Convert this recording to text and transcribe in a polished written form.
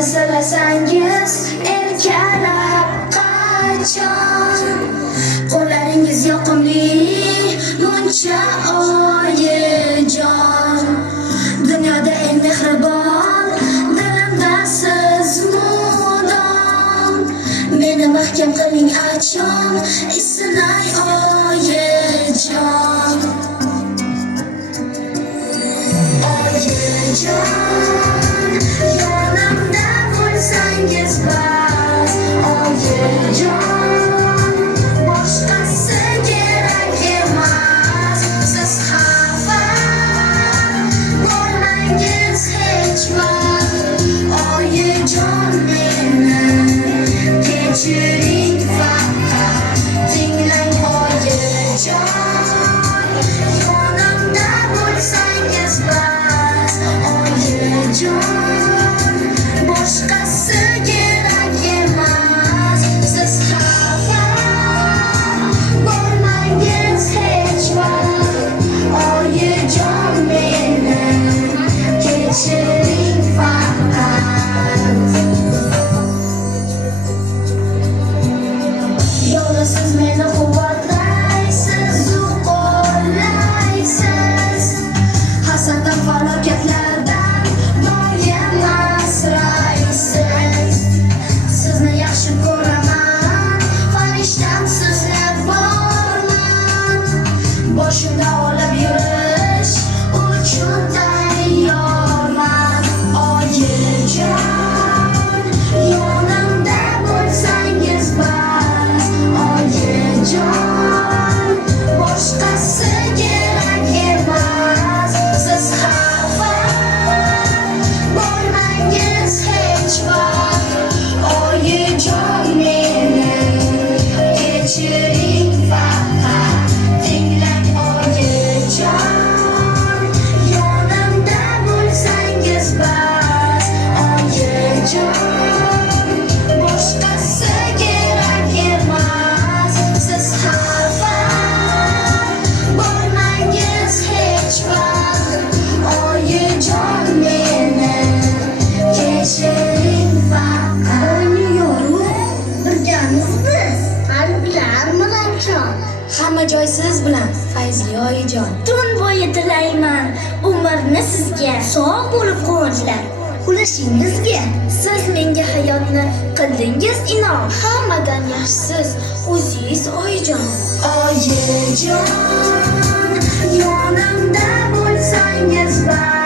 Meni silasangiz erkalab qachon qo'llaringiz yoqimli muncha oyijon dunyoda eng mehribon dilimda siz mudom meni mahkam qiling achon isinay oyijon yonimda bo'lsangiz bas oyijon boshqasi kerak emas siz xafa bo'lmangiz hech vaqt oyijon meni kechiring faqat tinglang oyijon yonimda bo'lsangiz bas oyijon boshqasi kerak emas siz xafa bo'lmangiz hech vaqt oyijon meni kechiring faqat yo'li siz meni quvvatlaysiz u qo'llaysiz hasaddan falokatlardan doim asraysiz sizni yaxshi ko'raman farishtam sizlar borman boshimda olib yurish uchun tayyorman oyijon yonimda bo'lsangiz bas oyijon boshqasi kerak emas siz xafa bo'lmangiz hech vaqt oyijon meni kechiring faqat tinglang oyijon yonimda bo'lsangiz bas oyijon boshqasi kerak emas siz xafa bo'lmangiz hech vaqt oyijon meni kechiring faqat birgamiz biz qalblar murodjon hamma joy siz bilan fayzli oyijon tun bo'yi tilayman umrni sizga sog' bo'lib quvonchlar ulashingizga siz menga hayotni qildingiz inom hammadan yaxshisiz o'zingiz oyijon oyijon yonimda bo'lsangiz bas